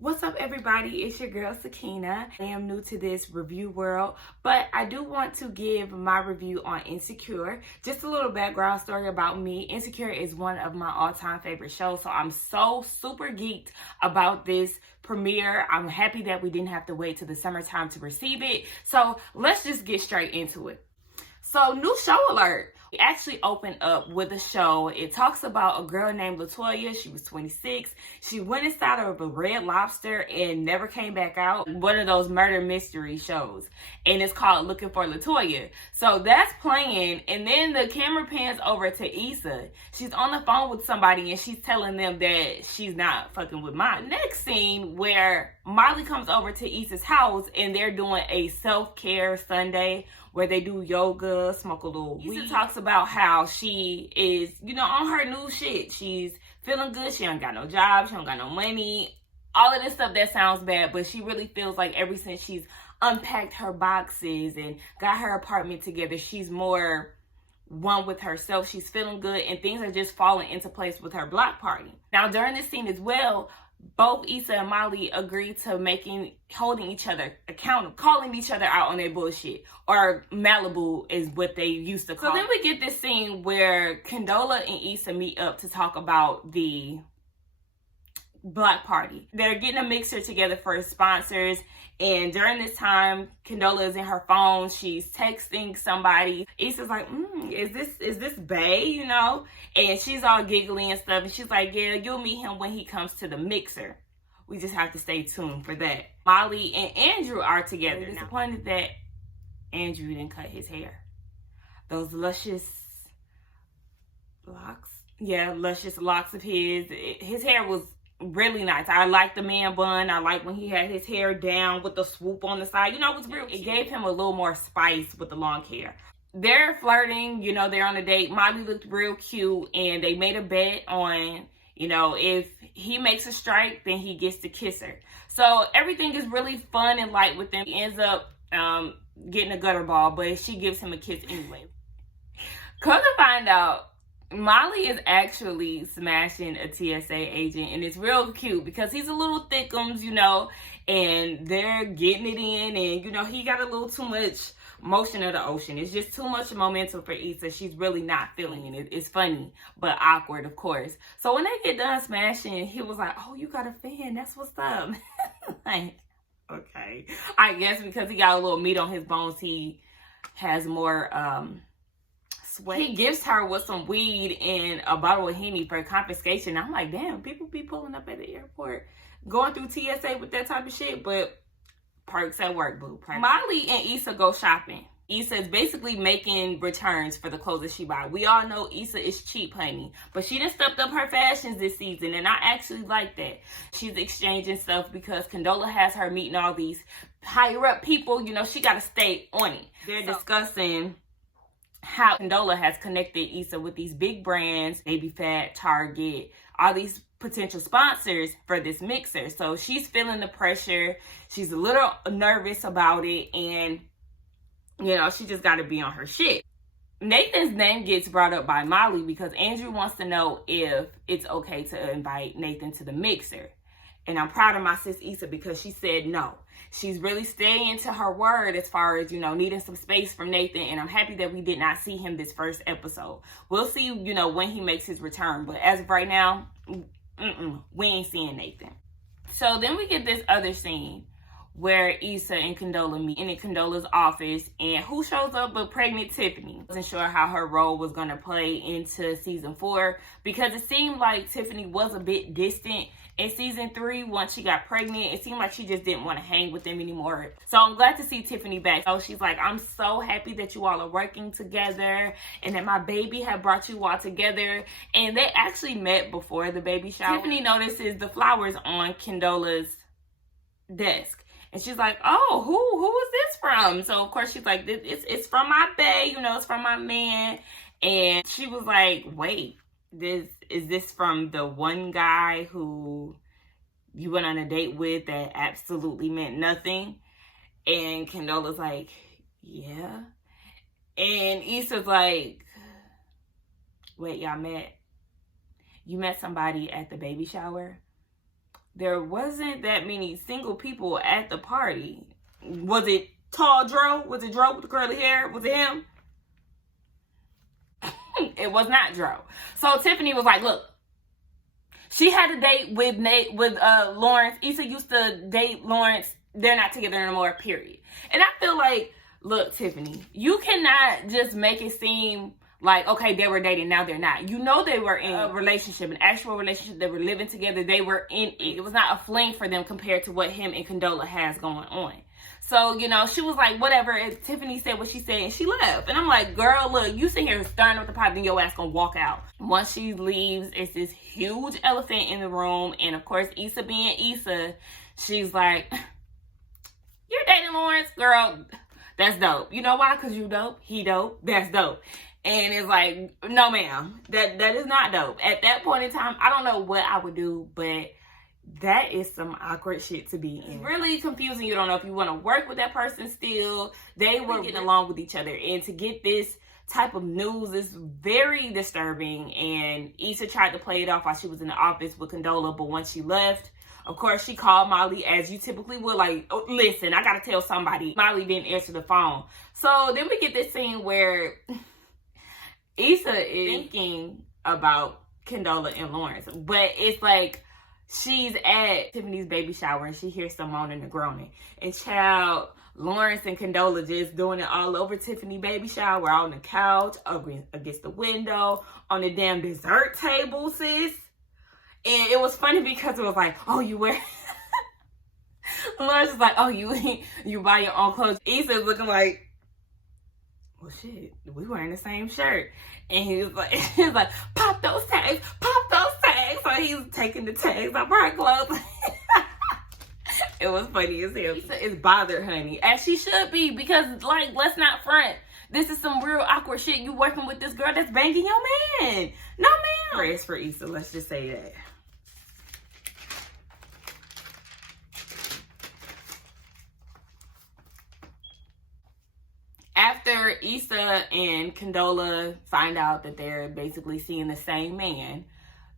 What's up, everybody? It's your girl Sakina. I am new to this review world, but I do want to give my review on Insecure. Just a little background story about me. Insecure is one of my all-time favorite shows, so I'm so super geeked about this premiere. I'm happy that we didn't have to wait till the summertime to receive it. So let's just get straight into it. So, new show alert. We actually opened up with a show. It talks about a girl named Latoya. She was 26. She went inside of a Red Lobster and never came back out. One of those murder mystery shows. And it's called Looking for Latoya. So that's playing. And then the camera pans over to Issa. She's on the phone with somebody and she's telling them that she's not fucking with Molly. Next scene where Molly comes over to Issa's house and they're doing a self-care Sunday where they do yoga, smoke a little weed. Issa talks about how she is, on her new shit. She's feeling good. She don't got no job. She don't got no money. All of this stuff that sounds bad, but she really feels like ever since she's unpacked her boxes and got her apartment together, she's more one with herself. She's feeling good and things are just falling into place with her block party. Now, during this scene as well, both Issa and Molly agreed to holding each other accountable, calling each other out on their bullshit, or Malibu is what they used to call it. So then we get this scene where Condola and Issa meet up to talk about the block party. They're getting a mixer together for sponsors, and during this time, Condola is in her phone. She's texting somebody. Issa's like, is this bae, And she's all giggly and stuff, and she's like, yeah, you'll meet him when he comes to the mixer. We just have to stay tuned for that. Molly and Andrew are together. I'm disappointed that Andrew didn't cut his hair. Those luscious locks. Yeah, luscious locks of his. His hair was really nice. I like the man bun. I like when he had his hair down with the swoop on the side. It was real cute. It gave him a little more spice with the long hair. They're flirting, they're on a date. Molly looked real cute and they made a bet on, if he makes a strike, then he gets to kiss her. So everything is really fun and light with them. He ends up getting a gutter ball, but she gives him a kiss anyway. Come to find out, Molly is actually smashing a TSA agent, and it's real cute because he's a little thickums, and they're getting it in, and, he got a little too much motion of the ocean. It's just too much momentum for Issa. She's really not feeling it. It's funny, but awkward, of course. So when they get done smashing, he was like, oh, you got a fan. That's what's up. Like, okay. I guess because he got a little meat on his bones, he has more, sweat. He gives her with some weed and a bottle of Henny for confiscation. I'm like, damn, people be pulling up at the airport, going through TSA with that type of shit, but perks at work, boo. Perks. Molly and Issa go shopping. Issa is basically making returns for the clothes that she buy. We all know Issa is cheap, honey, but she done stepped up her fashions this season, and I actually like that. She's exchanging stuff because Condola has her meeting all these higher up people. She got to stay on it. They're discussing how Condola has connected Issa with these big brands, Baby Fat, Target, all these potential sponsors for this mixer. So she's feeling the pressure. She's a little nervous about it, and she just got to be on her shit. Nathan's name gets brought up by Molly because Andrew wants to know if it's okay to invite Nathan to the mixer. And I'm proud of my sis Issa because she said no. She's really staying to her word as far as, needing some space from Nathan. And I'm happy that we did not see him this first episode. We'll see, when he makes his return. But as of right now, we ain't seeing Nathan. So then we get this other scene where Issa and Condola meet in Condola's office. And who shows up but pregnant Tiffany? Wasn't sure how her role was going to play into season 4 because it seemed like Tiffany was a bit distant in season 3. Once she got pregnant, it seemed like she just didn't want to hang with them anymore. So I'm glad to see Tiffany back. So she's like, I'm so happy that you all are working together and that my baby had brought you all together. And they actually met before the baby shower. Tiffany notices the flowers on Condola's desk. And she's like, oh, who is this from? So, of course, she's like, it's from my bae, it's from my man. And she was like, wait, is this from the one guy who you went on a date with that absolutely meant nothing? And Condola's like, yeah. And Issa's like, wait, y'all met? You met somebody at the baby shower? there wasn't that many single people at the party. Was it Tall Dro? Was it Dro with the curly hair? Was it him? It was not Dro. So Tiffany was like, look, she had a date with Lawrence. Issa used to date Lawrence. They're not together anymore, period. And I feel like, look, Tiffany, you cannot just make it seem like, okay, they were dating, now they're not. You know they were in a relationship, an actual relationship. They were living together. They were in it. It was not a fling for them compared to what him and Condola has going on. So, you know, she was like, whatever. And Tiffany said what she said, and she left. And I'm like, girl, look, you sit here stirring up the pot, then your ass gonna walk out. Once she leaves, it's this huge elephant in the room. And, of course, Issa being Issa, she's like, you're dating Lawrence? Girl, that's dope. You know why? Because you dope. He dope. That's dope. And it's like, no, ma'am. That is not dope. At that point in time, I don't know what I would do, but that is some awkward shit to be in. It's really confusing. You don't know if you want to work with that person still. They were getting along with each other. And to get this type of news is very disturbing. And Issa tried to play it off while she was in the office with Condola. But once she left, of course, she called Molly as you typically would. Like, oh, listen, I got to tell somebody. Molly didn't answer the phone. So then we get this scene where Issa is thinking about Condola and Lawrence. But it's like, she's at Tiffany's baby shower and she hears some moaning and groaning. And child, Lawrence and Condola just doing it all over Tiffany baby shower, on the couch, against the window, on the damn dessert table, sis. And it was funny because it was like, oh, you wear... Lawrence is like, oh, you buy your own clothes. Issa's looking like, well, shit, we wearing the same shirt. And he was like, pop those tags, pop those tags. So he's taking the tags off her clothes. It was funny as hell. Issa is bothered, honey, as she should be, because, like, let's not front. This is some real awkward shit. You working with this girl that's banging your man. No, ma'am. Prayers for Issa, let's just say that. After Issa and Condola find out that they're basically seeing the same man,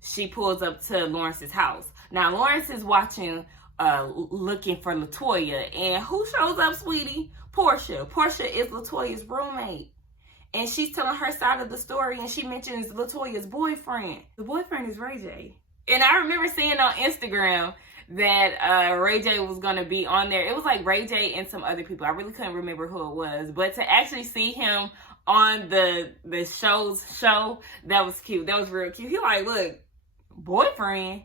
she pulls up to Lawrence's house. Now, Lawrence is watching, looking for LaToya. And who shows up, sweetie? Portia. Portia is LaToya's roommate. And she's telling her side of the story, and she mentions LaToya's boyfriend. The boyfriend is Ray J. And I remember seeing on Instagram that Ray J was going to be on there. It was like Ray J and some other people. I really couldn't remember who it was. But to actually see him on the show, that was cute. That was real cute. He like, look, boyfriend?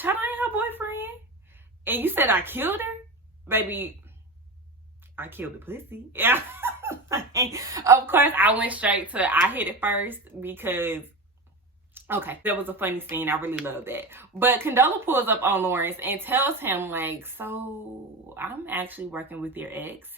Child, I ain't her boyfriend. And you said I killed her? Baby, I killed the pussy. Yeah. Of course, I went straight to I hit it first because... Okay, that was a funny scene. I really love that. But Condola pulls up on Lawrence and tells him, like, so I'm actually working with your ex.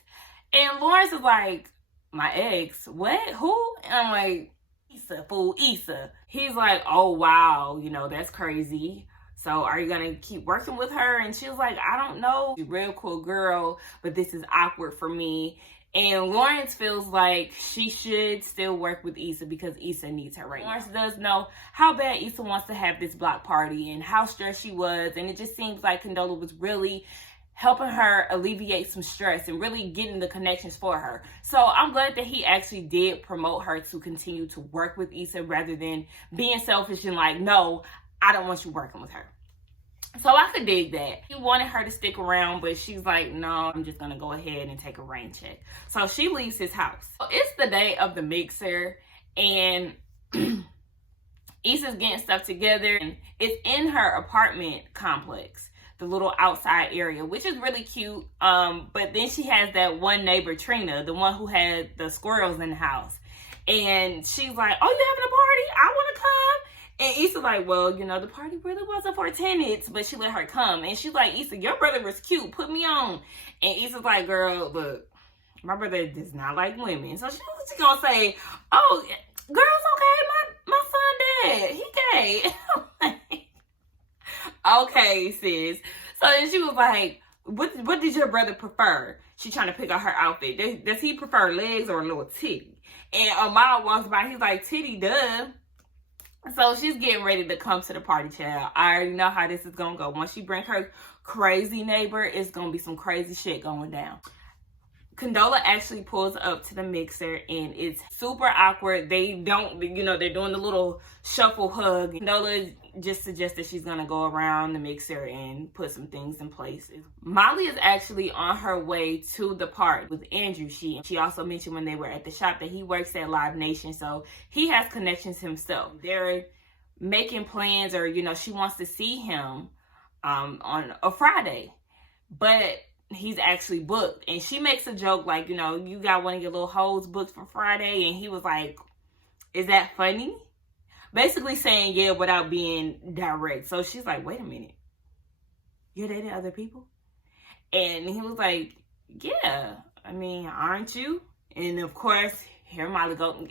And Lawrence is like, my ex? What? Who? And I'm like, Issa, fool, Issa. He's like, oh, wow, you know, that's crazy. So are you going to keep working with her? And she was like, I don't know. She's a real cool girl, but this is awkward for me. And Lawrence feels like she should still work with Issa because Issa needs her right now. Lawrence does know how bad Issa wants to have this block party and how stressed she was. And it just seems like Condola was really helping her alleviate some stress and really getting the connections for her. So I'm glad that he actually did promote her to continue to work with Issa rather than being selfish and like, no, I don't want you working with her. So I could dig that. He wanted her to stick around, but she's like, no, I'm just going to go ahead and take a rain check. So she leaves his house. So it's the day of the mixer, and Issa's getting stuff together. And it's in her apartment complex, the little outside area, which is really cute. But then she has that one neighbor, Trina, the one who had the squirrels in the house. And she's like, oh, you having a party? I want to come. And Issa's like, well, you know, the party really wasn't for tenants, but she let her come. And she's like, Issa, your brother was cute. Put me on. And Issa's like, girl, look, my brother does not like women. So she's going to say, oh, girl, it's okay. My son dead. He gay. Okay, sis. So then she was like, what did your brother prefer? She's trying to pick out her outfit. Does he prefer legs or a little titty? And Amal walks by. He's like, titty, duh. So she's getting ready to come to the party, child. I already know how this is gonna go. Once she bring her crazy neighbor, it's gonna be some crazy shit going down. Condola actually pulls up to the mixer and it's super awkward. They don't, they're doing the little shuffle hug. Condola just suggests that she's gonna go around the mixer and put some things in place. Molly is actually on her way to the party with Andrew. She also mentioned when they were at the shop that he works at Live Nation, so he has connections himself. They're making plans, or she wants to see him on a Friday, but he's actually booked. And she makes a joke like, you got one of your little hoes booked for Friday. And he was like, is that funny? Basically saying yeah without being direct. So she's like, wait a minute, you're dating other people? And he was like, yeah, I mean, aren't you? And of course, here Molly go,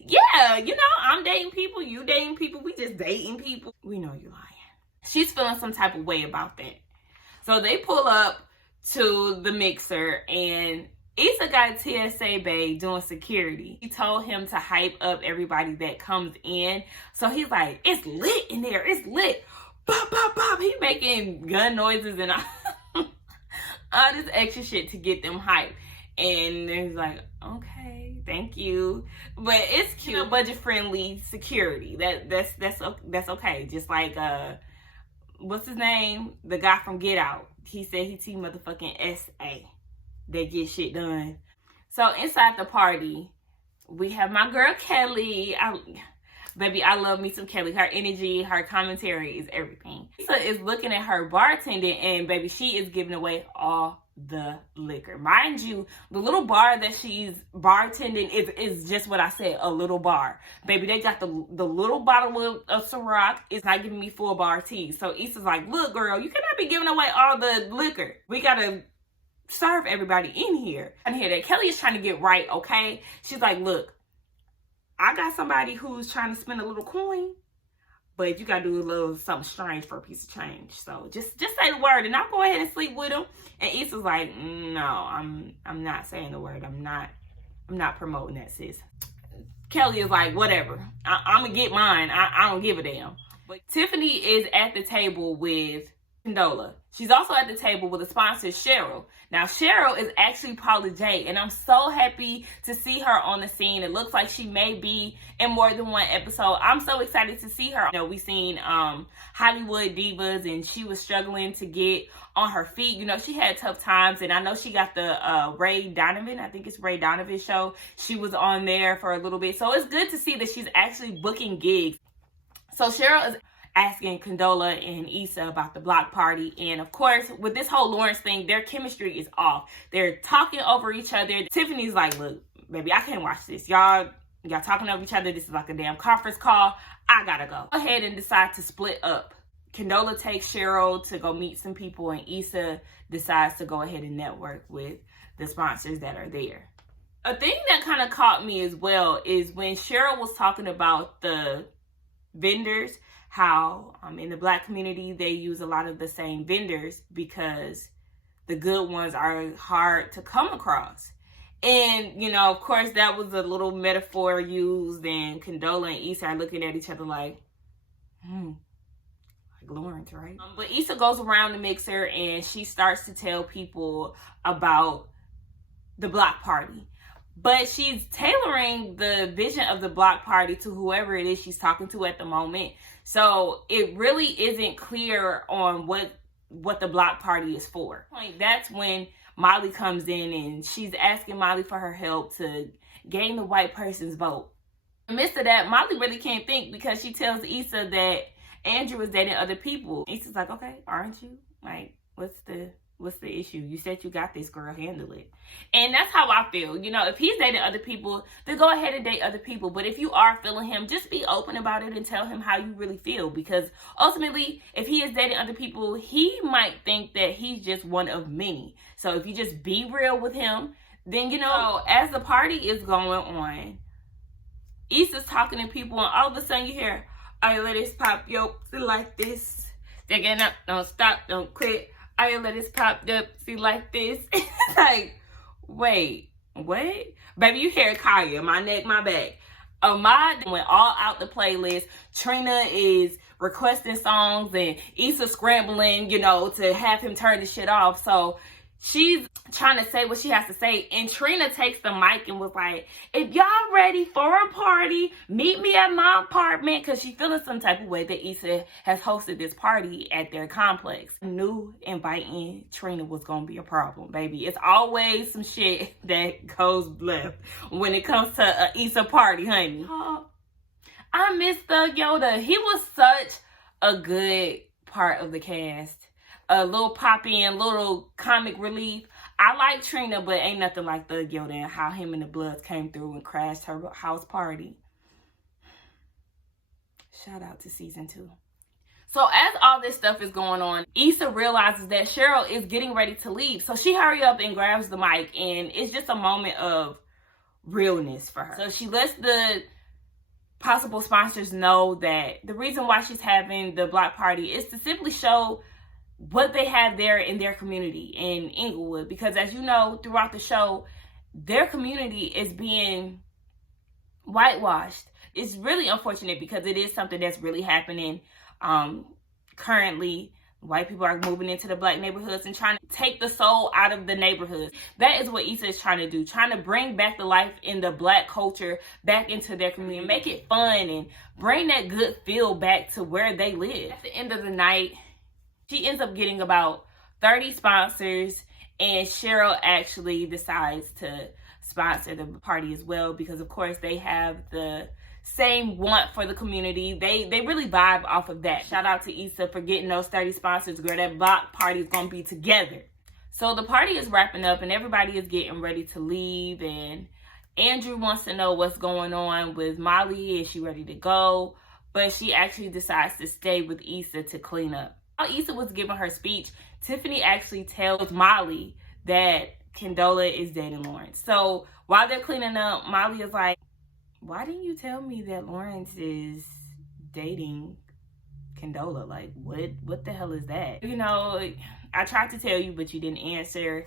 yeah, I'm dating people, you dating people, we just dating people. We know you're lying. She's feeling some type of way about that. So they pull up to the mixer and Issa got TSA bae doing security. He told him to hype up everybody that comes in. So he's like, it's lit in there, it's lit. Bop, bop, bop. He making gun noises and all this extra shit to get them hyped. And he's like, okay, thank you. But it's cute, budget friendly security. That's okay. Just like what's his name? The guy from Get Out. He said he T motherfucking S.A. They get shit done. So inside the party, we have my girl Kelly. Baby, I love me some Kelly. Her energy, her commentary is everything. Issa is looking at her bartending and baby, she is giving away all the liquor. Mind you, the little bar that she's bartending is just what I said, a little bar. Baby, they got the little bottle of Ciroc. It's not giving me full bar tea. So Issa's like, look girl, you cannot be giving away all the liquor. We gotta serve everybody in here. And here that Kelly is trying to get right, okay? She's like, look, I got somebody who's trying to spend a little coin, but you gotta do a little something strange for a piece of change. So just say the word and I'll go ahead and sleep with him. And Issa's like, no, I'm not saying the word. I'm not promoting that, sis. Kelly is like, whatever. I'm gonna get mine. I don't give a damn. But Tiffany is at the table with Condola. She's also at the table with the sponsor, Cheryl. Now, Cheryl is actually Paula J, and I'm so happy to see her on the scene. It looks like she may be in more than one episode. I'm so excited to see her. We seen Hollywood Divas, and she was struggling to get on her feet. She had tough times, and I know she got the Ray Donovan, I think it's Ray Donovan show. She was on there for a little bit. So it's good to see that she's actually booking gigs. So Cheryl is asking Condola and Issa about the block party. And of course, with this whole Lawrence thing, their chemistry is off. They're talking over each other. Tiffany's like, look, baby, I can't watch this. Y'all talking over each other. This is like a damn conference call. I gotta go. Go ahead and decide to split up. Condola takes Cheryl to go meet some people, and Issa decides to go ahead and network with the sponsors that are there. A thing that kind of caught me as well is when Cheryl was talking about the vendors, how in the Black community they use a lot of the same vendors because the good ones are hard to come across. And of course that was a little metaphor used, and Condola and Issa are looking at each other like like Lawrence, right? But Issa goes around the mixer and she starts to tell people about the block party. But she's tailoring the vision of the block party to whoever it is she's talking to at the moment. So it really isn't clear on what the block party is for. That's when Molly comes in and she's asking Molly for her help to gain the white person's vote. In the midst of that, Molly really can't think because she tells Issa that Andrew is dating other people. Issa's like, okay, aren't you? Like, what's the issue? You said you got this, girl, handle it. And that's how I feel. If he's dating other people, then go ahead and date other people. But if you are feeling him, just be open about it and tell him how you really feel. Because ultimately, if he is dating other people, he might think that he's just one of many. So if you just be real with him, then, as the party is going on, Issa's talking to people and all of a sudden you hear, I let this pop, yo, like this. They're getting up, don't stop, don't quit. I let this pop up, see like this. Like, wait, what? Baby, you hear Kaya, my neck, my back. Ahmad went all out the playlist. Trina is requesting songs and Issa scrambling, you know, to have him turn the shit off. So she's trying to say what she has to say. And Trina takes the mic and was like, if y'all ready for a party, meet me at my apartment. Because she feeling some type of way that Issa has hosted this party at their complex. I knew inviting Trina was going to be a problem, baby. It's always some shit that goes left when it comes to an Issa party, honey. I miss Thug Yoda. He was such a good part of the cast. A little pop-in, little comic relief. I like Trina, but ain't nothing like Thug Yoda and how him and the Bloods came through and crashed her house party. Shout out to season 2. So as all this stuff is going on, Issa realizes that Cheryl is getting ready to leave. So she hurry up and grabs the mic, and it's just a moment of realness for her. So she lets the possible sponsors know that the reason why she's having the block party is to simply show what they have there in their community in Inglewood. Because as you know, throughout the show, their community is being whitewashed. It's really unfortunate because it is something that's really happening currently. White people are moving into the black neighborhoods and trying to take the soul out of the neighborhoods. That is what Issa is trying to do. Trying to bring back the life in the black culture back into their community. Make it fun and bring that good feel back to where they live. At the end of the night, she ends up getting about 30 sponsors, and Cheryl actually decides to sponsor the party as well because, of course, they have the same want for the community. They really vibe off of that. Shout out to Issa for getting those 30 sponsors. Girl, that block party is going to be together. So the party is wrapping up, and everybody is getting ready to leave, and Andrew wants to know what's going on with Molly. Is she ready to go? But she actually decides to stay with Issa to clean up. While Issa was giving her speech, Tiffany actually tells Molly that Condola is dating Lawrence. So while they're cleaning up, Molly is like, why didn't you tell me that Lawrence is dating Condola? Like, what the hell is that? You know, I tried to tell you, but you didn't answer.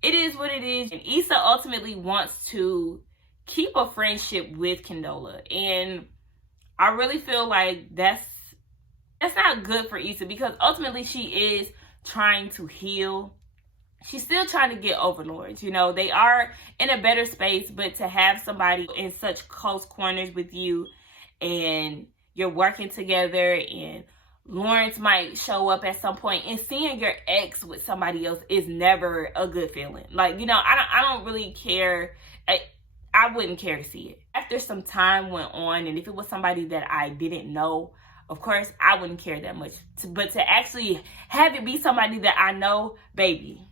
It is what it is. And Issa ultimately wants to keep a friendship with Condola. And I really feel like that's not good for Issa because ultimately she is trying to heal. She's still trying to get over Lawrence. You know, they are in a better space, but to have somebody in such close corners with you and you're working together and Lawrence might show up at some point and seeing your ex with somebody else is never a good feeling. Like, you know, I don't really care. I wouldn't care to see it. After some time went on, and if it was somebody that I didn't know, of course, I wouldn't care that much. But to actually have it be somebody that I know, baby,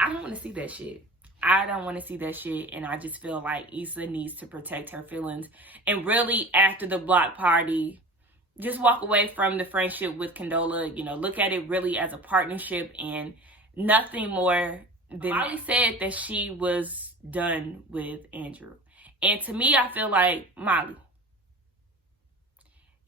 I don't want to see that shit. I don't want to see that shit. And I just feel like Issa needs to protect her feelings. And really, after the block party, just walk away from the friendship with Condola. You know, look at it really as a partnership and nothing more than Molly said that she was done with Andrew. And to me, I feel like, Molly,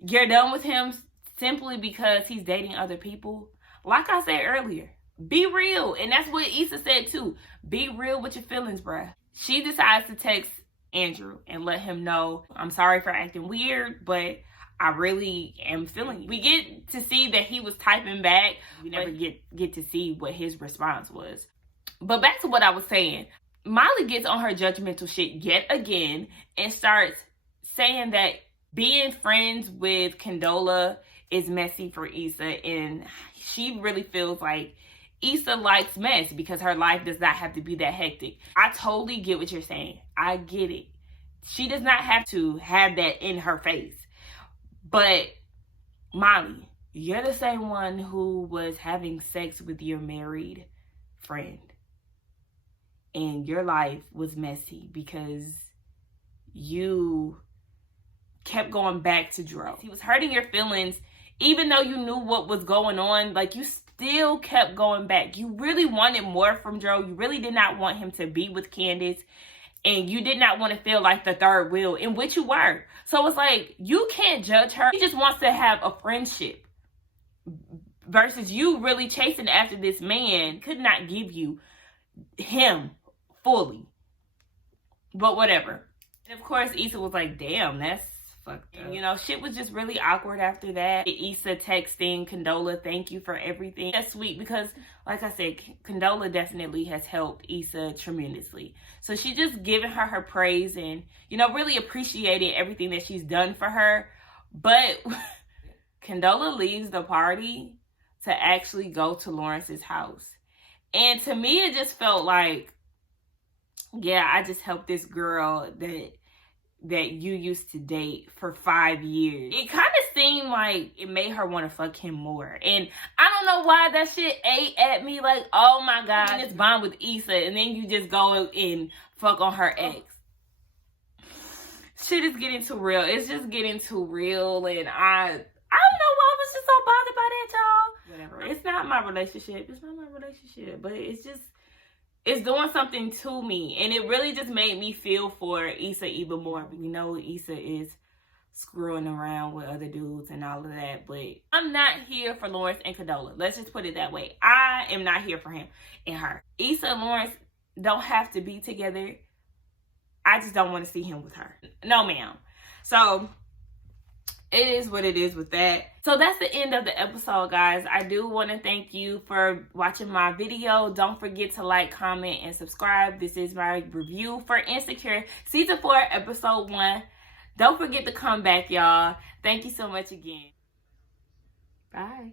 you're done with him simply because he's dating other people. Like I said earlier, be real. And that's what Issa said too. Be real with your feelings, bruh. She decides to text Andrew and let him know, I'm sorry for acting weird, but I really am feeling you. We get to see that he was typing back. We never get to see what his response was. But back to what I was saying. Molly gets on her judgmental shit yet again and starts saying that being friends with Condola is messy for Issa, and she really feels like Issa likes mess because her life does not have to be that hectic. I totally get what you're saying. I get it. She does not have to have that in her face. But Molly, you're the same one who was having sex with your married friend. And your life was messy because you kept going back to Dro. He was hurting your feelings even though you knew what was going on. Like, you still kept going back. You really wanted more from Dro. You really did not want him to be with Candace. And you did not want to feel like the third wheel, in which you were. So it's like, you can't judge her. She just wants to have a friendship. Versus you really chasing after this man could not give you him fully. But whatever. And of course, Issa was like, damn, that's fucked up. You know, shit was just really awkward after that. Issa texting Condola, thank you for everything. That's sweet because, like I said, Condola definitely has helped Issa tremendously. So she just giving her praise and, you know, really appreciating everything that she's done for her. But Condola leaves the party to actually go to Lawrence's house. And to me, it just felt like, yeah, I just helped this girl that you used to date for 5 years. It kind of seemed like it made her want to fuck him more. And I don't know why that shit ate at me like, oh my God, it's bond with Issa. And then you just go and fuck on her ex. Shit is getting too real. It's just getting too real. And I don't know why I was just so bothered by that, y'all. Whatever. It's not my relationship. It's not my relationship. But it's just, it's doing something to me. And it really just made me feel for Issa even more. We know Issa is screwing around with other dudes and all of that. But I'm not here for Lawrence and Condola. Let's just put it that way. I am not here for him and her. Issa and Lawrence don't have to be together. I just don't want to see him with her. No, ma'am. So it is what it is with that. So that's the end of the episode, guys. I do want to thank you for watching my video. Don't forget to like, comment, and subscribe. This is my review for Insecure Season 4, Episode 1. Don't forget to come back, y'all. Thank you so much again. Bye.